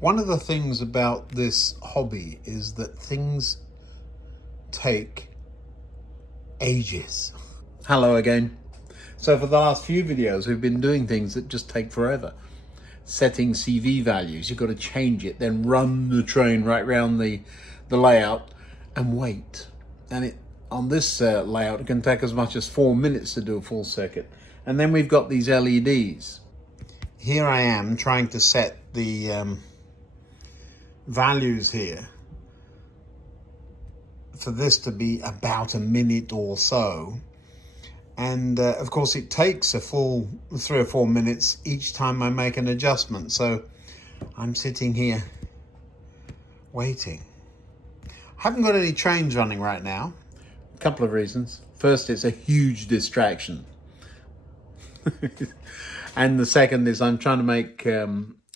One of the things about this hobby is that things take ages. Hello again. So for the last few videos, we've been doing things that just take forever. Setting CV values, you've got to change it, then run the train right round the layout and wait. And on this layout, it can take as much as 4 minutes to do a full circuit. And then we've got these LEDs. Here I am trying to set the values here for this to be about a minute or so. And of course it takes a full 3 or 4 minutes each time I make an adjustment. So I'm sitting here waiting. I haven't got any trains running right now. A couple of reasons. First, it's a huge distraction. And the second is I'm trying to make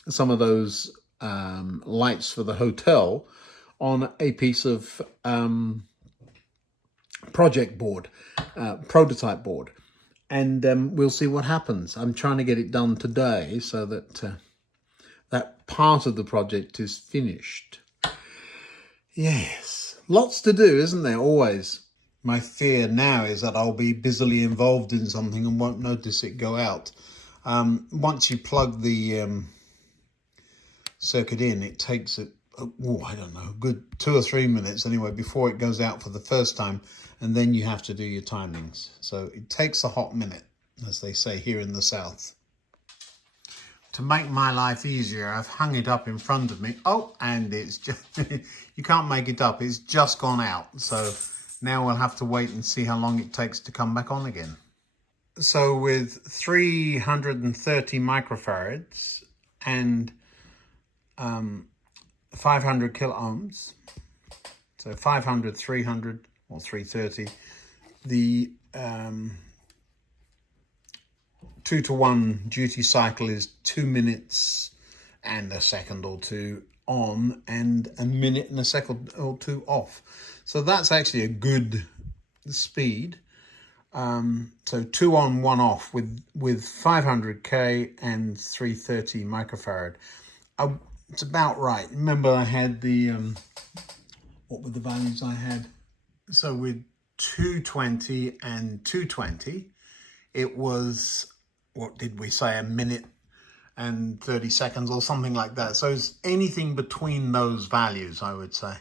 some of those lights for the hotel on a piece of project board, prototype board, and we'll see what happens. I'm trying to get it done today so that that part of the project is finished. Yes, lots to do, isn't there? Always. My fear now is that I'll be busily involved in something and won't notice it go out. Once you plug the circuit in, it takes I don't know, a good 2 or 3 minutes anyway before it goes out for the first time, and then you have to do your timings. So it takes a hot minute, as they say here in the south. To make my life easier, I've hung it up in front of me. Oh, and it's just, you can't make it up, it's just gone out. So now we'll have to wait and see how long it takes to come back on again. So with 330 microfarads and 500 kilo ohms, so 500, 300 or 330, the 2-to-1 duty cycle is 2 minutes and a second or two on and a minute and a second or two off. So that's actually a good speed. So 2 on, 1 off with 500k and 330 microfarad. It's about right. Remember I had the, what were the values I had? So with 220 and 220, it was, what did we say, a minute and 30 seconds or something like that. So it's anything between those values, I would say.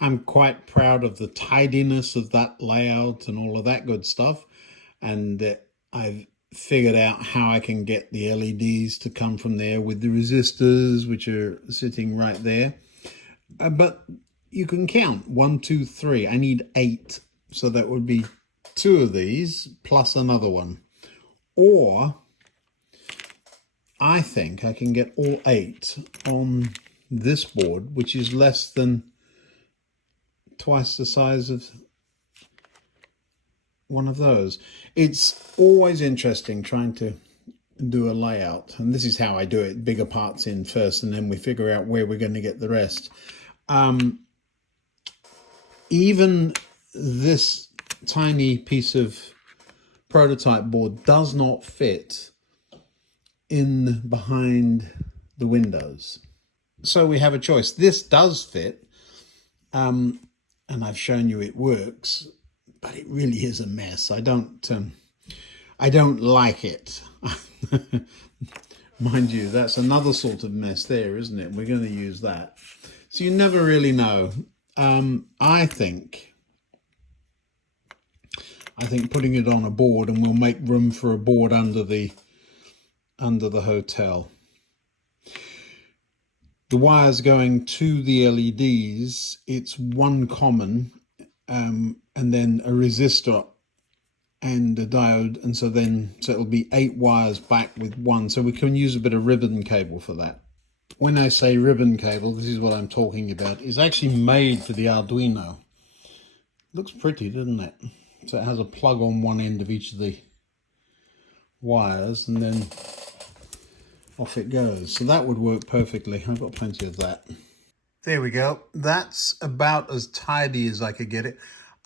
I'm quite proud of the tidiness of that layout and all of that good stuff. And I've figured out how I can get the LEDs to come from there with the resistors, which are sitting right there. But you can count 1, 2, 3. I need 8. So that would be 2 of these plus another one. Or I think I can get all 8 on this board, which is less than twice the size of one of those. It's always interesting trying to do a layout, and this is how I do it: bigger parts in first, and then we figure out where we're going to get the rest. Even this tiny piece of prototype board does not fit in behind the windows, so we have a choice. This does fit, and I've shown you it works, but it really is a mess. I don't like it. Mind you, that's another sort of mess there, isn't it? We're going to use that. So you never really know. I think putting it on a board, and we'll make room for a board under the hotel. The wires going to the LEDs, it's 1 common, and then a resistor and a diode, and so it'll be 8 wires back with 1. So we can use a bit of ribbon cable for that. When I say ribbon cable, this is what I'm talking about. It's actually made for the Arduino. Looks pretty, doesn't it? So it has a plug on one end of each of the wires, and then off it goes. So that would work perfectly. I've got plenty of that. There we go. That's about as tidy as I could get it.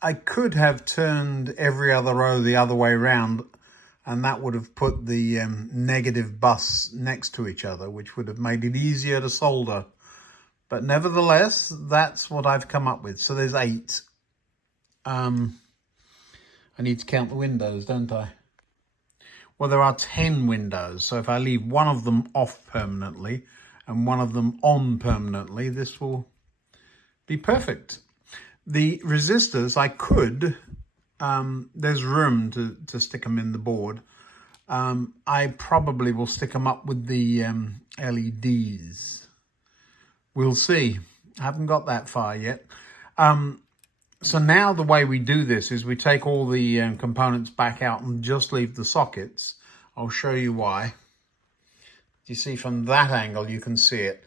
I could have turned every other row the other way around. and that would have put the negative bus next to each other, which would have made it easier to solder. But nevertheless, that's what I've come up with. So there's 8. I need to count the windows, don't I? Well, there are 10 windows. So if I leave one of them off permanently and one of them on permanently, this will be perfect. The resistors, I could, there's room to stick them in the board. I probably will stick them up with the LEDs. We'll see. I haven't got that far yet. So now the way we do this is we take all the components back out and just leave the sockets. I'll show you why. You see from that angle, you can see it.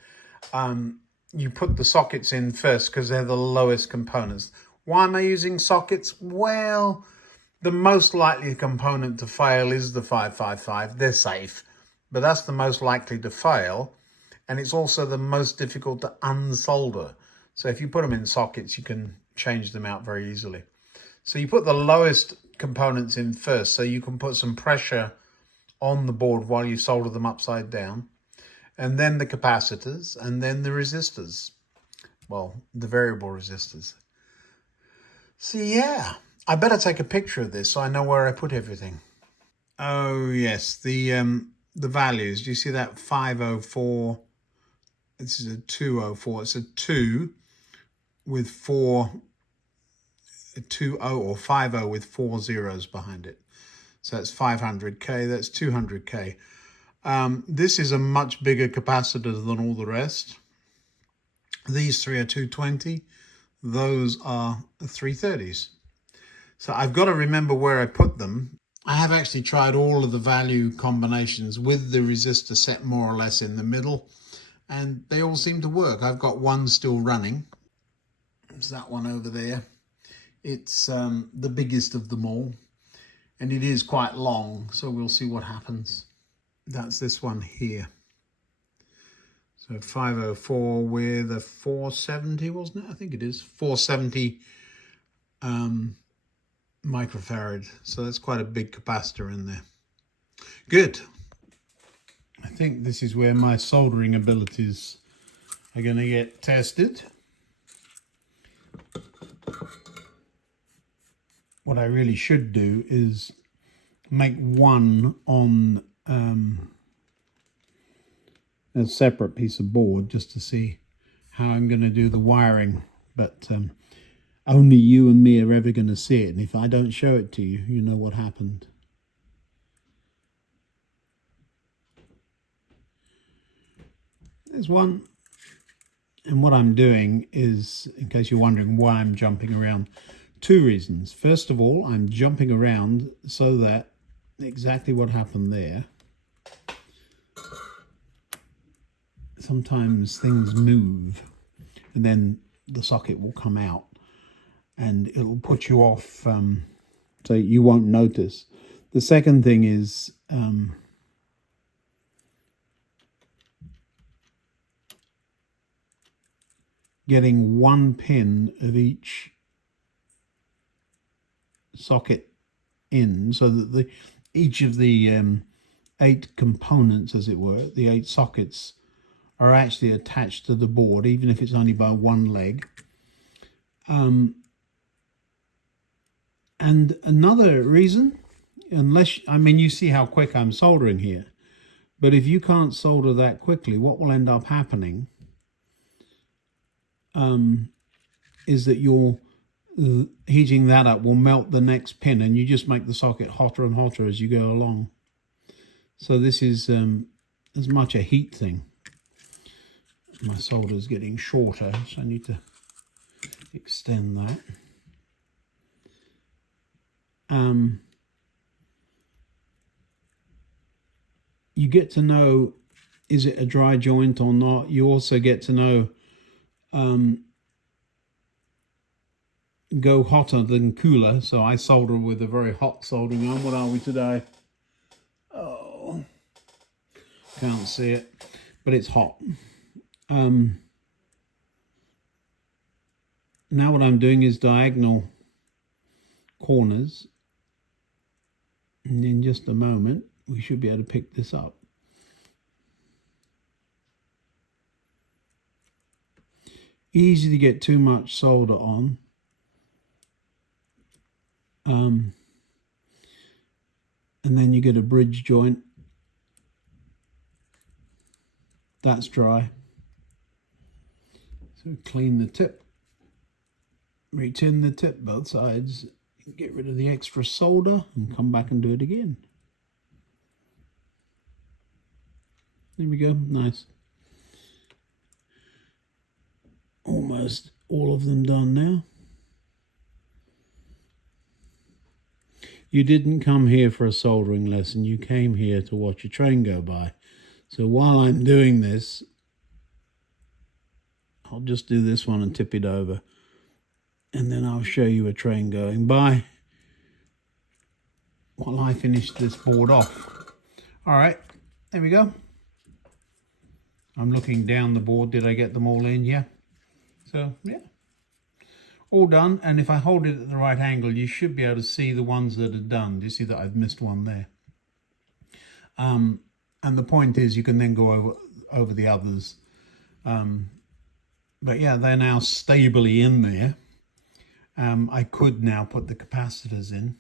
You put the sockets in first because they're the lowest components. Why am I using sockets? Well, the most likely component to fail is the 555. They're safe, but that's the most likely to fail. And it's also the most difficult to unsolder. So if you put them in sockets, you can change them out very easily. So you put the lowest components in first so you can put some pressure on the board while you solder them upside down. And then the capacitors, and then the resistors. Well, the variable resistors. So yeah, I better take a picture of this so I know where I put everything. Oh yes, the values. Do you see that 504? This is a 204. It's a 2 with 4, a 20 or 50 with 4 zeros behind it. So that's 500K, that's 200K. This is a much bigger capacitor than all the rest. These 3 are 220, those are 330s. So I've got to remember where I put them. I have actually tried all of the value combinations with the resistor set more or less in the middle, and they all seem to work. I've got one still running. There's that one over there. It's the biggest of them all, and it is quite long, so we'll see what happens. That's this one here. So 504 with a 470, wasn't it? I think it is 470 microfarad. So that's quite a big capacitor in there. Good. I think this is where my soldering abilities are going to get tested. What I really should do is make one on a separate piece of board just to see how I'm going to do the wiring, but only you and me are ever going to see it, and if I don't show it to you, you know what happened. There's one, and what I'm doing is, in case you're wondering why I'm jumping around, 2 reasons. First of all, I'm jumping around so that exactly what happened there. Sometimes things move and then the socket will come out and it'll put you off, so you won't notice. The second thing is getting one pin of each socket in so that each of the 8 components, as it were, the 8 sockets are actually attached to the board, even if it's only by one leg. And another reason, you see how quick I'm soldering here, but if you can't solder that quickly, what will end up happening is that your heating that up will melt the next pin, and you just make the socket hotter and hotter as you go along. So this is as much a heat thing. My solder is getting shorter, so I need to extend that. You get to know, is it a dry joint or not? You also get to know, go hotter than cooler. So I solder with a very hot soldering iron. What are we today? Oh, can't see it, but it's hot. Now what I'm doing is diagonal corners, And in just a moment, we should be able to pick this up. Easy to get too much solder on. And then you get a bridge joint. That's dry. So clean the tip. Retin the tip both sides. Get rid of the extra solder and come back and do it again. There we go, nice. Almost all of them done now. You didn't come here for a soldering lesson, you came here to watch a train go by. So while I'm doing this, I'll just do this one and tip it over. And then I'll show you a train going by while I finish this board off. All right, there we go. I'm looking down the board. Did I get them all in? Yeah. So, yeah. All done. And if I hold it at the right angle, you should be able to see the ones that are done. Do you see that I've missed one there? And the point is you can then go over the others. But yeah, they're now stably in there. I could now put the capacitors in,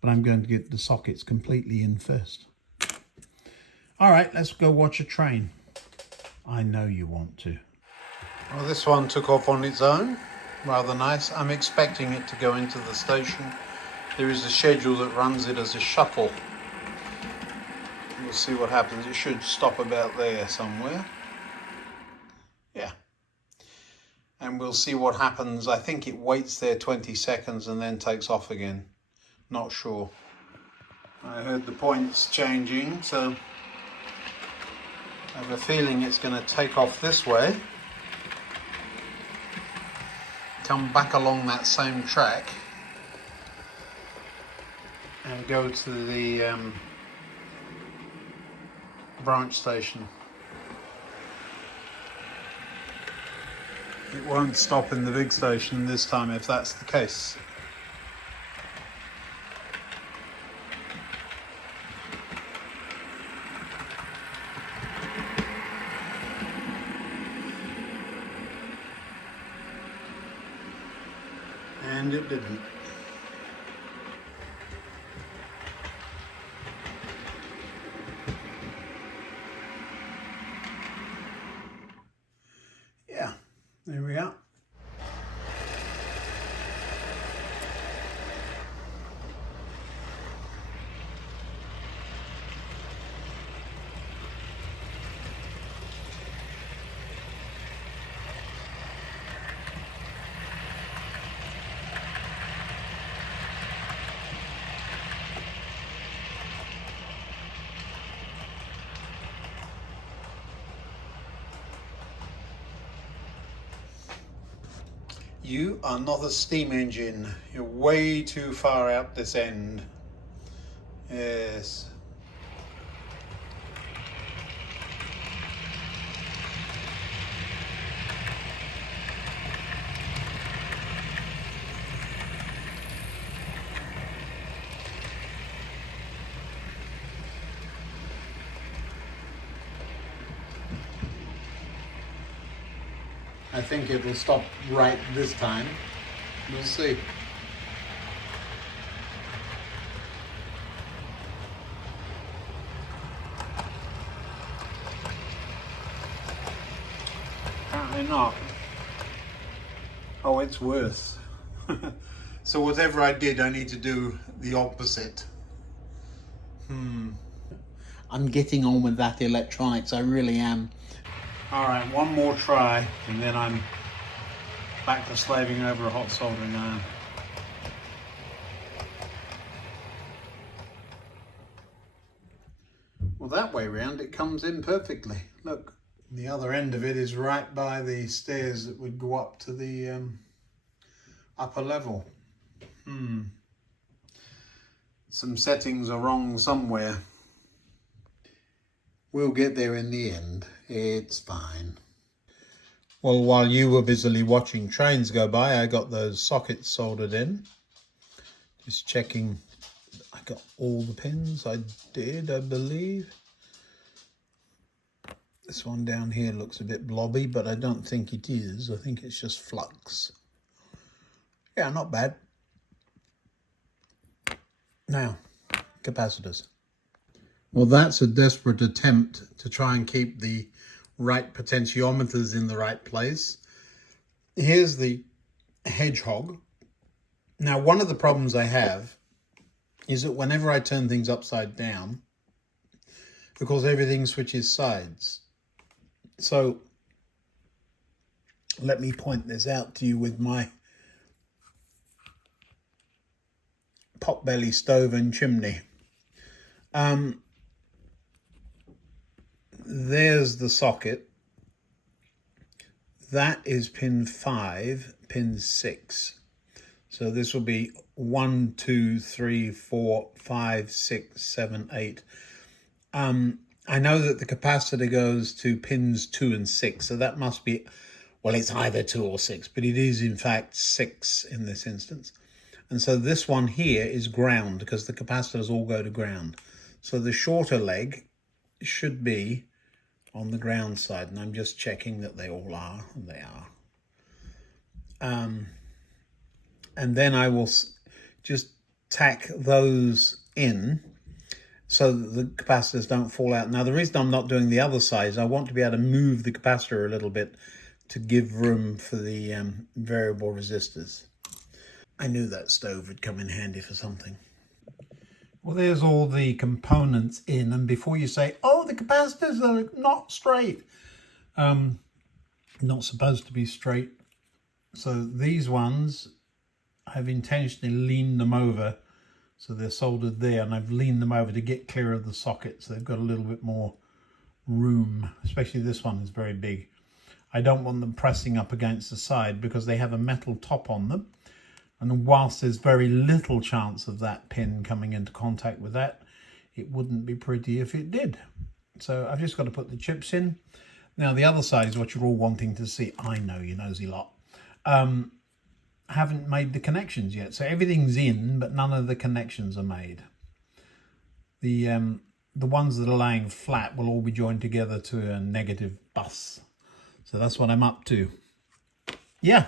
but I'm going to get the sockets completely in first. All right, let's go watch a train. I know you want to. Well, this one took off on its own. Rather nice. I'm expecting it to go into the station. There is a schedule that runs it as a shuttle. We'll see what happens. It should stop about there somewhere. Yeah. And we'll see what happens. I think it waits there 20 seconds and then takes off again. Not sure. I heard the points changing, so I have a feeling it's going to take off this way, come back along that same track and go to the branch station. It won't stop in the big station this time if that's the case. And it didn't. Yeah, there we are. You are not a steam engine. You're way too far out this end. Yes. I think it will stop right this time. We'll see. Apparently not. Oh, it's worse. So whatever I did, I need to do the opposite. I'm getting on with that electronics, I really am. All right, one more try, and then I'm back to slaving over a hot soldering iron. Well, that way round, it comes in perfectly. Look, the other end of it is right by the stairs that would go up to the upper level. Some settings are wrong somewhere. We'll get there in the end. It's fine. Well, while you were busily watching trains go by, I got those sockets soldered in. Just checking I got all the pins. I did, I believe. This one down here looks a bit blobby, but I don't think it is. I think it's just flux. Yeah, not bad. Now, capacitors. Well, that's a desperate attempt to try and keep the right potentiometers in the right place. Here's the hedgehog. Now, one of the problems I have is that whenever I turn things upside down, of course, everything switches sides. So let me point this out to you with my potbelly stove and chimney. There's the socket. That is pin 5, pin 6. So this will be 1, 2, 3, 4, 5, 6, 7, 8. I know that the capacitor goes to pins 2 and 6, so that must be, well, it's either 2 or 6, but it is in fact 6 in this instance. And so this one here is ground because the capacitors all go to ground. So the shorter leg should be on the ground side, and I'm just checking that they all are, and they are. And then I will just tack those in so that the capacitors don't fall out. Now, the reason I'm not doing the other side is I want to be able to move the capacitor a little bit to give room for the variable resistors. I knew that stove would come in handy for something. Well, there's all the components in, and before you say, oh, the capacitors are not straight, not supposed to be straight. So these ones, I've intentionally leaned them over, so they're soldered there, and I've leaned them over to get clear of the socket, so they've got a little bit more room, especially this one is very big. I don't want them pressing up against the side because they have a metal top on them. And whilst there's very little chance of that pin coming into contact with that, it wouldn't be pretty if it did. So I've just got to put the chips in. Now the other side is what you're all wanting to see. I know, you nosy lot. Haven't made the connections yet. So everything's in, but none of the connections are made. The ones that are laying flat will all be joined together to a negative bus. So that's what I'm up to. Yeah.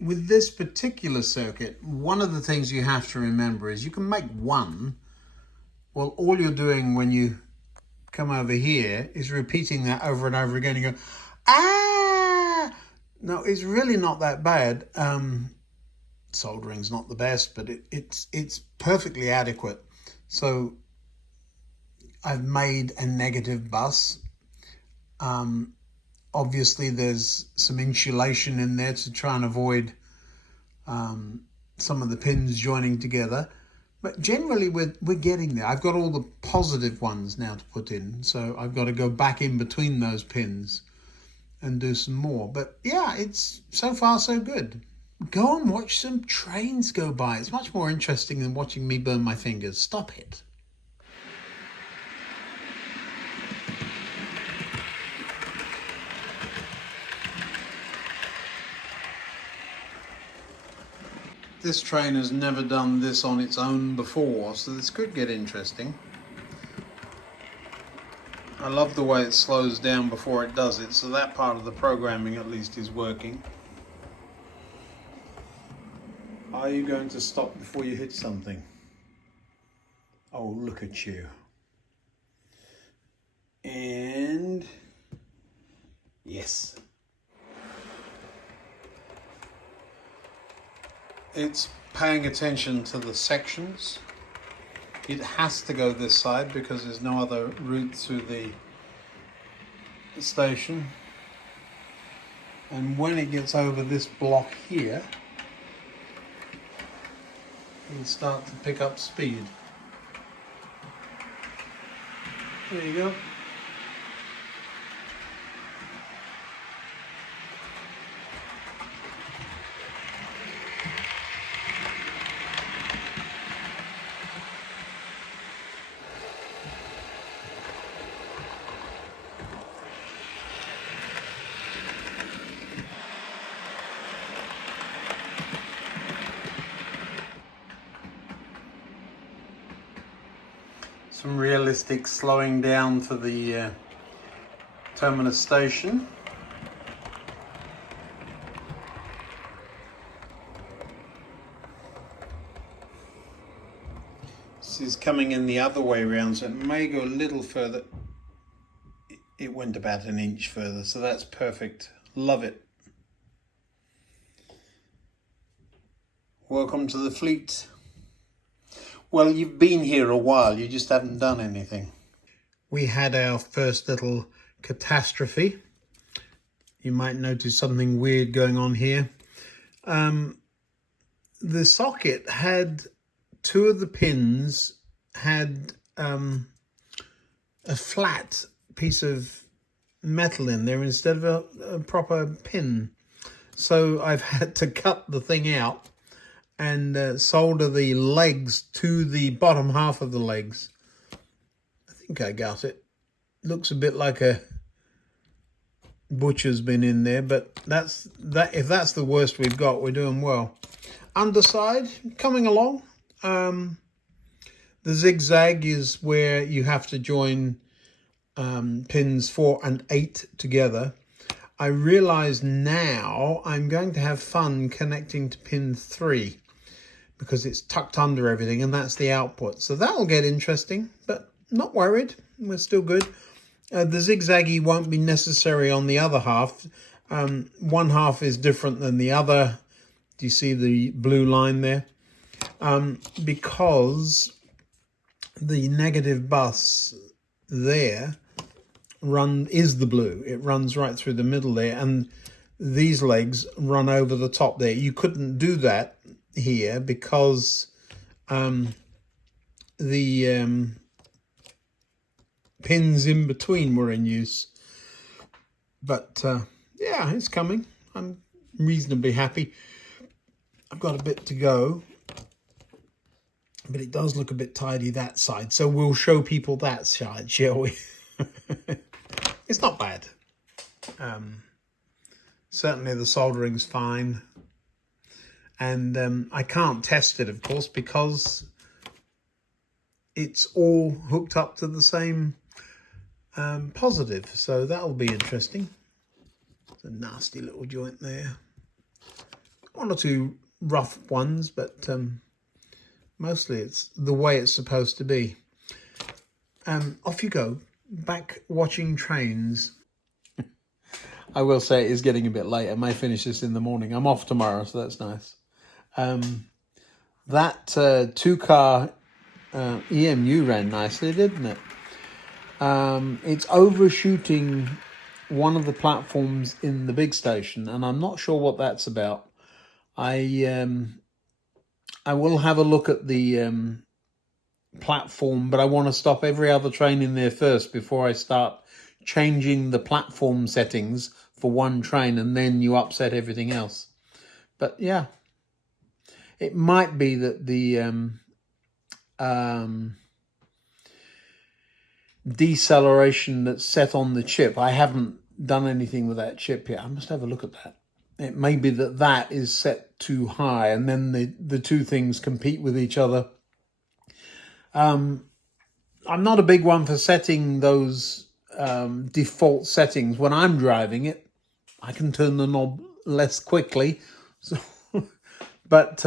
With this particular circuit, one of the things you have to remember is you can make one. Well, all you're doing when you come over here is repeating that over and over again. You go, ah! No, it's really not that bad. Soldering's not the best, but it's perfectly adequate. So I've made a negative bus. Obviously, there's some insulation in there to try and avoid some of the pins joining together. But generally, we're getting there. I've got all the positive ones now to put in, so I've got to go back in between those pins and do some more. But yeah, it's so far so good. Go and watch some trains go by. It's much more interesting than watching me burn my fingers. Stop it. This train has never done this on its own before, so this could get interesting. I love the way it slows down before it does it, so that part of the programming at least is working. Are you going to stop before you hit something? Oh, look at you. And yes. It's paying attention to the sections. It has to go this side because there's no other route through the station. And when it gets over this block here, it'll start to pick up speed. There you go. Some realistic slowing down for the terminus station. This is coming in the other way around, so it may go a little further. It went about an inch further, so that's perfect. Love it. Welcome to the fleet. Well, you've been here a while, you just haven't done anything. We had our first little catastrophe. You might notice something weird going on here. The socket had two of the pins had a flat piece of metal in there instead of a proper pin. So I've had to cut the thing out and solder the legs to the bottom half of the legs. I think I got it. Looks a bit like a butcher's been in there, but that's that. If that's the worst we've got, we're doing well. Underside coming along. The zigzag is where you have to join pins 4 and 8 together. I realize now I'm going to have fun connecting to pin 3 because it's tucked under everything, and that's the output. So that'll get interesting, but not worried. We're still good. The zigzaggy won't be necessary on the other half. One half is different than the other. Do you see the blue line there? Because the negative bus there is the blue. It runs right through the middle there, and these legs run over the top there. You couldn't do that here because the pins in between were in use. But yeah, it's coming. I'm reasonably happy. I've got a bit to go, but it does look a bit tidy that side. So we'll show people that side, shall we? It's not bad. Certainly the soldering's fine. And I can't test it, of course, because it's all hooked up to the same positive. So that'll be interesting. It's a nasty little joint there. One or two rough ones, but mostly it's the way it's supposed to be. Off you go. Back watching trains. I will say it is getting a bit late. I may finish this in the morning. I'm off tomorrow, so that's nice. That two-car EMU ran nicely, didn't it? It's overshooting one of the platforms in the big station, and I'm not sure what that's about. I will have a look at the platform, but I want to stop every other train in there first before I start changing the platform settings for one train, and then you upset everything else. But yeah, it might be that the deceleration that's set on the chip, I haven't done anything with that chip yet. I must have a look at that. It may be that that is set too high, and then the two things compete with each other. I'm not a big one for setting those default settings. When I'm driving it, I can turn the knob less quickly. So, but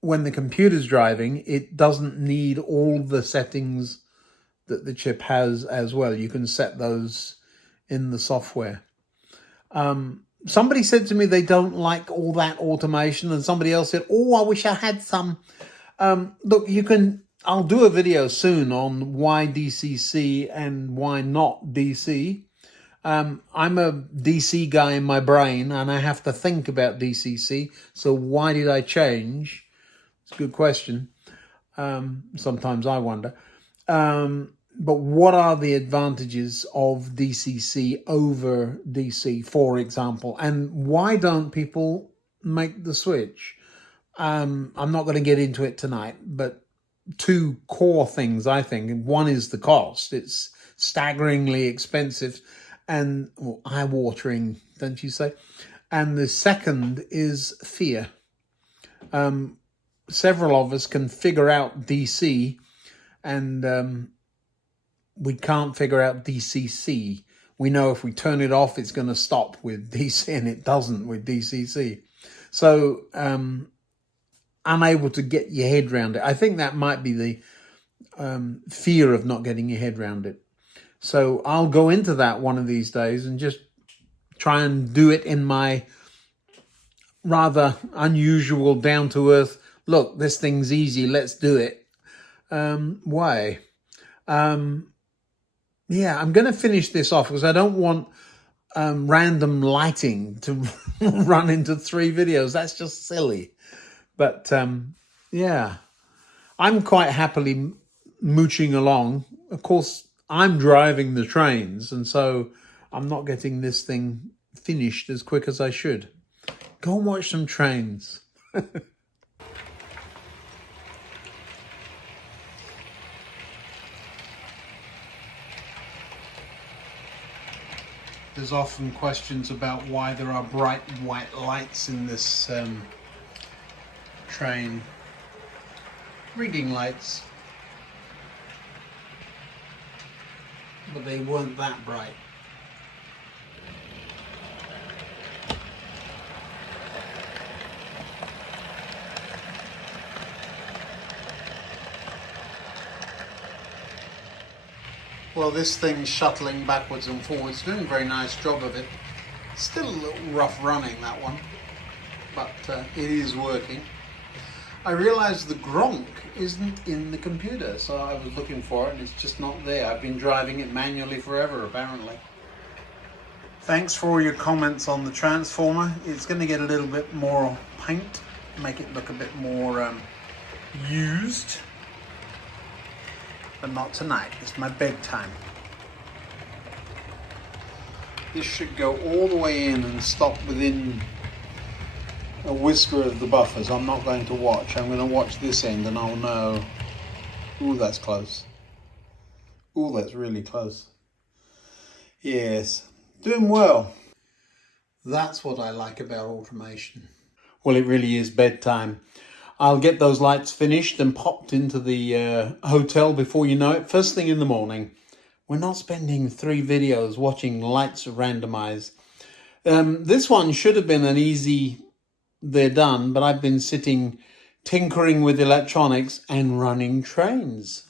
when the computer's driving, it doesn't need all the settings that the chip has as well. You can set those in the software. Somebody said to me they don't like all that automation, and somebody else said, oh, I wish I had some. Look, I'll do a video soon on why DCC and why not DC. I'm a DC guy in my brain, and I have to think about DCC. So why did I change? It's a good question. Sometimes I wonder. But what are the advantages of DCC over DC, for example? And why don't people make the switch? I'm not going to get into it tonight, but two core things, I think. One is the cost. It's staggeringly expensive and eye-watering, don't you say? And the second is fear. Several of us can figure out DC, and we can't figure out DCC. We know if we turn it off, it's going to stop with DC, and it doesn't with DCC. So unable to get your head around it. I think that might be the fear of not getting your head around it. So I'll go into that one of these days and just try and do it in my rather unusual, down-to-earth, look, this thing's easy, let's do it way. Yeah, I'm going to finish this off because I don't want random lighting to run into 3 videos. That's just silly. But yeah, I'm quite happily mooching along. Of course, I'm driving the trains, and so I'm not getting this thing finished as quick as I should. Go and watch some trains. There's often questions about why there are bright white lights in this train. Reading lights. But they weren't that bright. Well, this thing's shuttling backwards and forwards, doing a very nice job of it. Still a little rough running, that one, but it is working. I realised the Gronk isn't in the computer, so I was looking for it and it's just not there. I've been driving it manually forever, apparently. Thanks for all your comments on the transformer. It's going to get a little bit more paint, make it look a bit more used. But not tonight, it's my bedtime. This should go all the way in and stop within a whisker of the buffers. I'm not going to watch. I'm going to watch this end and I'll know. Ooh, that's close. Ooh, that's really close. Yes, doing well. That's what I like about automation. Well, it really is bedtime. I'll get those lights finished and popped into the hotel before you know it, first thing in the morning. We're not spending 3 videos watching lights randomize. This one should have been an easy, they're done, but I've been sitting tinkering with electronics and running trains.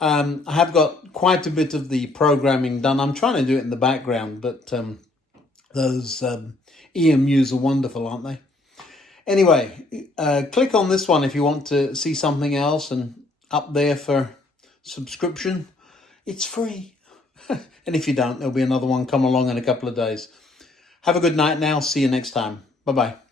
I have got quite a bit of the programming done. I'm trying to do it in the background, but those EMUs are wonderful, aren't they? Anyway, click on this one if you want to see something else, and up there for subscription. It's free. And if you don't, there'll be another one come along in a couple of days. Have a good night now. See you next time. Bye-bye.